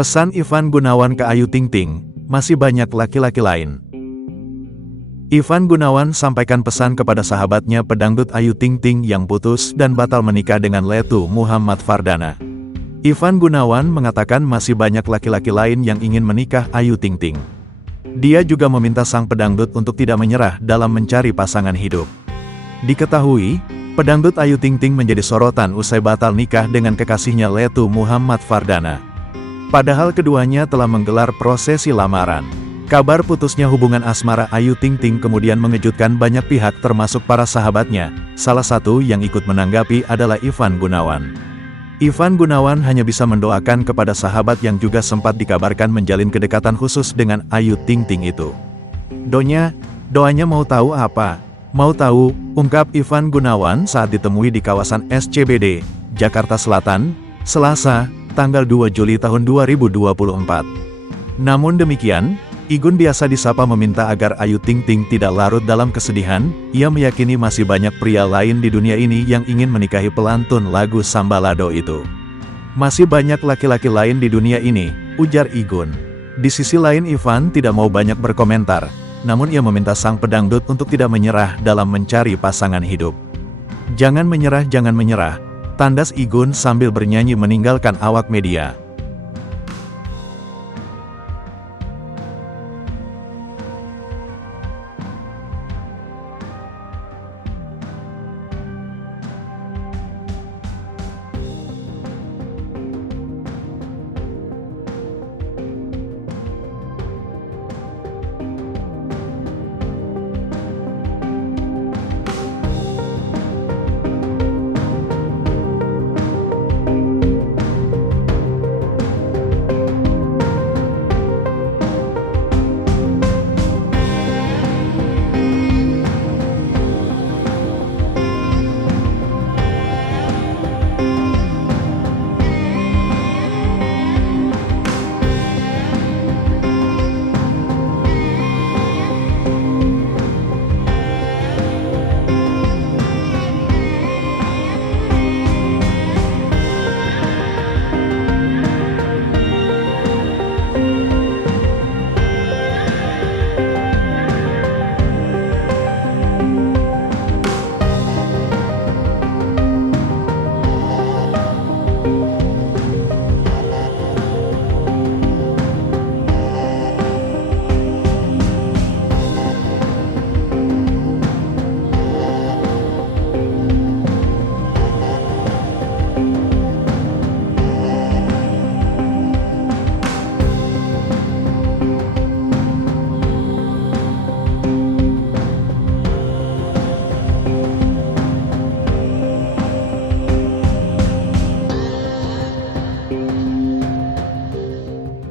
Pesan Ivan Gunawan ke Ayu Ting Ting, masih banyak laki-laki lain. Ivan Gunawan sampaikan pesan kepada sahabatnya pedangdut Ayu Ting Ting yang putus dan batal menikah dengan Letu Muhammad Fardana. Ivan Gunawan mengatakan masih banyak laki-laki lain yang ingin menikah Ayu Ting Ting. Dia juga meminta sang pedangdut untuk tidak menyerah dalam mencari pasangan hidup. Diketahui, pedangdut Ayu Ting Ting menjadi sorotan usai batal nikah dengan kekasihnya Letu Muhammad Fardana. Padahal keduanya telah menggelar prosesi lamaran. Kabar putusnya hubungan asmara Ayu Ting Ting kemudian mengejutkan banyak pihak termasuk para sahabatnya. Salah satu yang ikut menanggapi adalah Ivan Gunawan. Ivan Gunawan hanya bisa mendoakan kepada sahabat yang juga sempat dikabarkan menjalin kedekatan khusus dengan Ayu Ting Ting itu. Doanya mau tahu apa? Mau tahu, ungkap Ivan Gunawan saat ditemui di kawasan SCBD, Jakarta Selatan, Selasa, tanggal 2 Juli tahun 2024. Namun demikian, Igun biasa disapa meminta agar Ayu Ting Ting tidak larut dalam kesedihan. Ia meyakini masih banyak pria lain di dunia ini yang ingin menikahi pelantun lagu Sambalado itu. Masih banyak laki-laki lain di dunia ini, ujar Igun. Di sisi lain Ivan tidak mau banyak berkomentar, namun ia meminta sang pedangdut untuk tidak menyerah dalam mencari pasangan hidup. Jangan menyerah, tandas Igun sambil bernyanyi meninggalkan awak media.